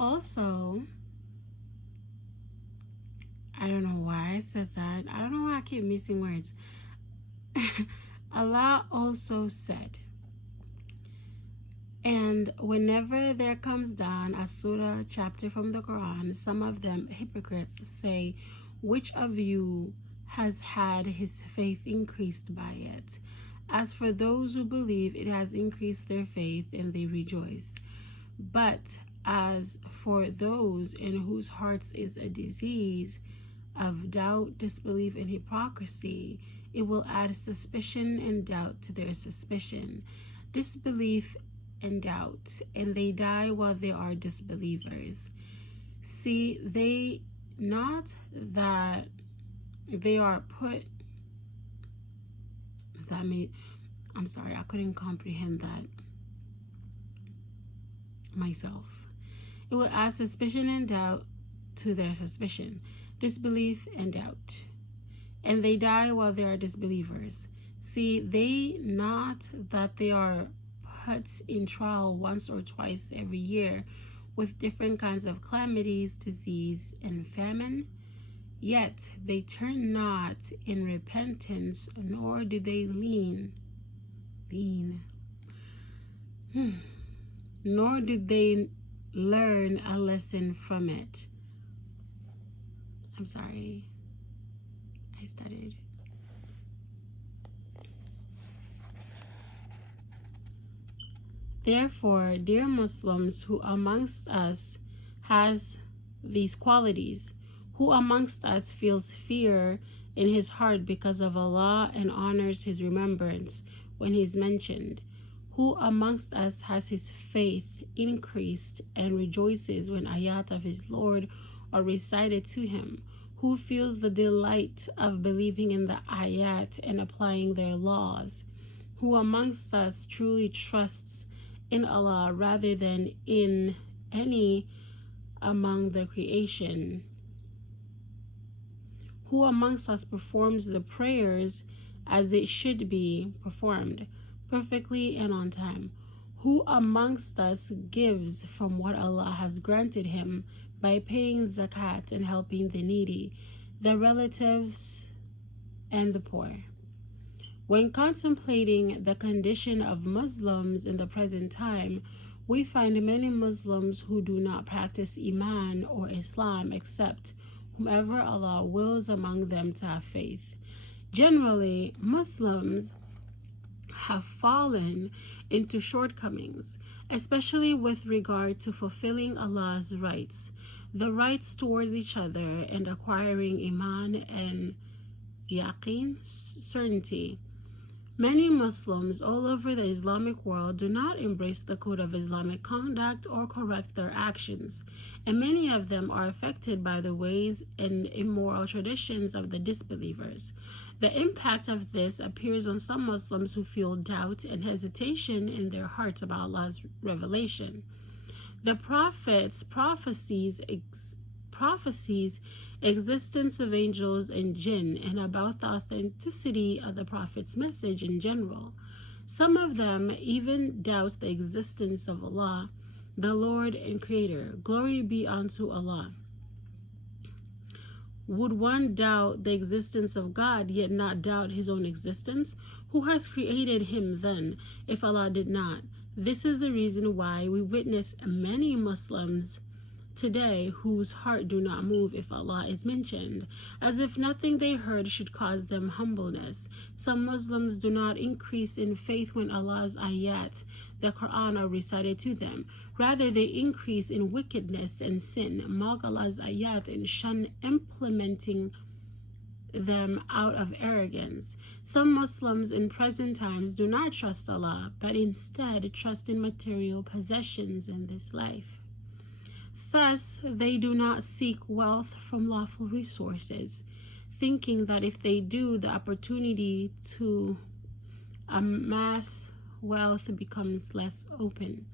Also, I don't know why I said that. I don't know why I keep missing words. Allah also said, and whenever there comes down a surah chapter from the Quran, some of them hypocrites say, which of you has had his faith increased by it? As for those who believe, it has increased their faith and they rejoice. But as for those in whose hearts is a disease of doubt, disbelief, and hypocrisy, it will add suspicion and doubt to their suspicion, disbelief and doubt, and they die while they are disbelievers. See, they not that they are put, that made, I'm sorry, I couldn't comprehend that myself. It will add suspicion and doubt to their suspicion, disbelief and doubt, and they die while they are disbelievers. See, they not that they are put in trial once or twice every year with different kinds of calamities, disease, and famine, yet they turn not in repentance, nor do they nor do they learn a lesson from it. I'm sorry, I stuttered. Therefore, dear Muslims, who amongst us has these qualities? Who amongst us feels fear in his heart because of Allah and honors his remembrance when he is mentioned? Who amongst us has his faith increased and rejoices when ayat of his Lord are recited to him? Who feels the delight of believing in the ayat and applying their laws? Who amongst us truly trusts in Allah rather than in any among the creation? Who amongst us performs the prayers as it should be performed, perfectly and on time? Who amongst us gives from what Allah has granted him by paying zakat and helping the needy, the relatives, and the poor? When contemplating the condition of Muslims in the present time, we find many Muslims who do not practice Iman or Islam except whomever Allah wills among them to have faith. Generally, Muslims have fallen into shortcomings, especially with regard to fulfilling Allah's rights, the rights towards each other, and acquiring Iman and Yaqeen, certainty. Many Muslims all over the Islamic world do not embrace the code of Islamic conduct or correct their actions, and many of them are affected by the ways and immoral traditions of the disbelievers. The impact of this appears on some Muslims who feel doubt and hesitation in their hearts about Allah's revelation. The prophets prophecies existence of angels and jinn, and about the authenticity of the prophet's message in general. Some of them even doubt the existence of Allah, the Lord and Creator. Glory be unto Allah. Would one doubt the existence of God, yet not doubt his own existence? Who has created him then, if Allah did not? This is the reason why we witness many Muslims today whose heart do not move if Allah is mentioned, as if nothing they heard should cause them humbleness. Some Muslims do not increase in faith when Allah's ayat, the Quran, are recited to them. Rather, they increase in wickedness and sin, mock Allah's ayat, and shun implementing them out of arrogance. Some Muslims in present times do not trust Allah, but instead trust in material possessions in this life. Thus, they do not seek wealth from lawful resources, thinking that if they do, the opportunity to amass wealth becomes less open.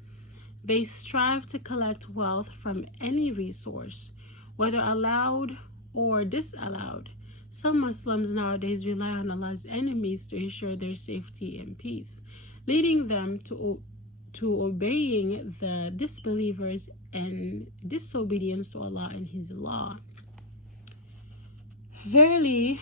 They strive to collect wealth from any resource, whether allowed or disallowed. Some Muslims nowadays rely on Allah's enemies to ensure their safety and peace, leading them to to obeying the disbelievers and disobedience to Allah and His law. Verily,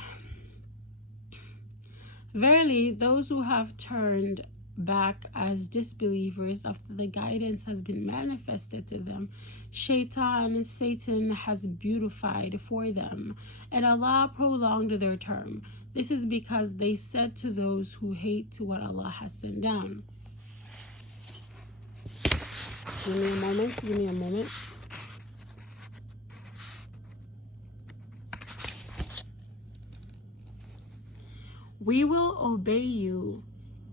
verily, those who have turned back as disbelievers after the guidance has been manifested to them, Satan has beautified for them, and Allah prolonged their term. This is because they said to those who hate what Allah has sent down. Give me a moment. We will obey you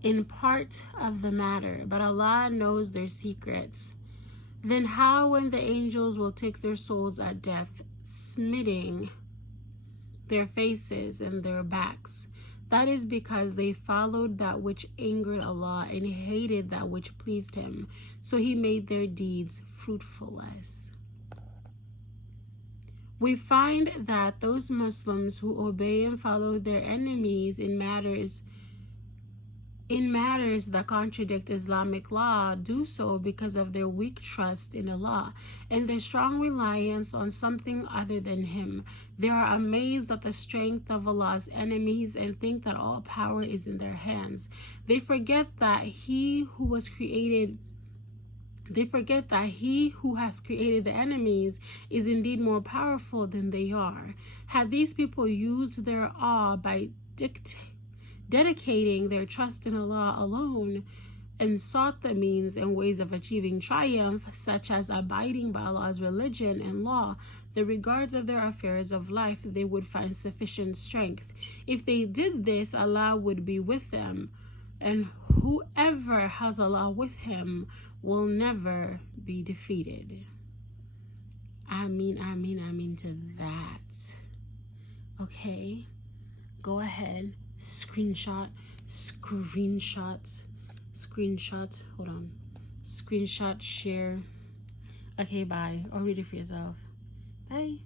in part of the matter, but Allah knows their secrets. Then how, when the angels will take their souls at death, smiting their faces and their backs? That is because they followed that which angered Allah and hated that which pleased Him. So He made their deeds fruitless. We find that those Muslims who obey and follow their enemies in matters that contradict Islamic law do so because of their weak trust in Allah and their strong reliance on something other than Him. They are amazed at the strength of Allah's enemies and think that all power is in their hands. They forget that He who has created the enemies is indeed more powerful than they are. Had these people used their awe by dedicating their trust in Allah alone and sought the means and ways of achieving triumph, such as abiding by Allah's religion and law, the regards of their affairs of life, they would find sufficient strength. If they did this, Allah would be with them, and whoever has Allah with him will never be defeated. Ameen, ameen, ameen to that. Okay, go ahead, screenshot, hold on, screenshot, share. Okay, bye, or read it for yourself. Bye.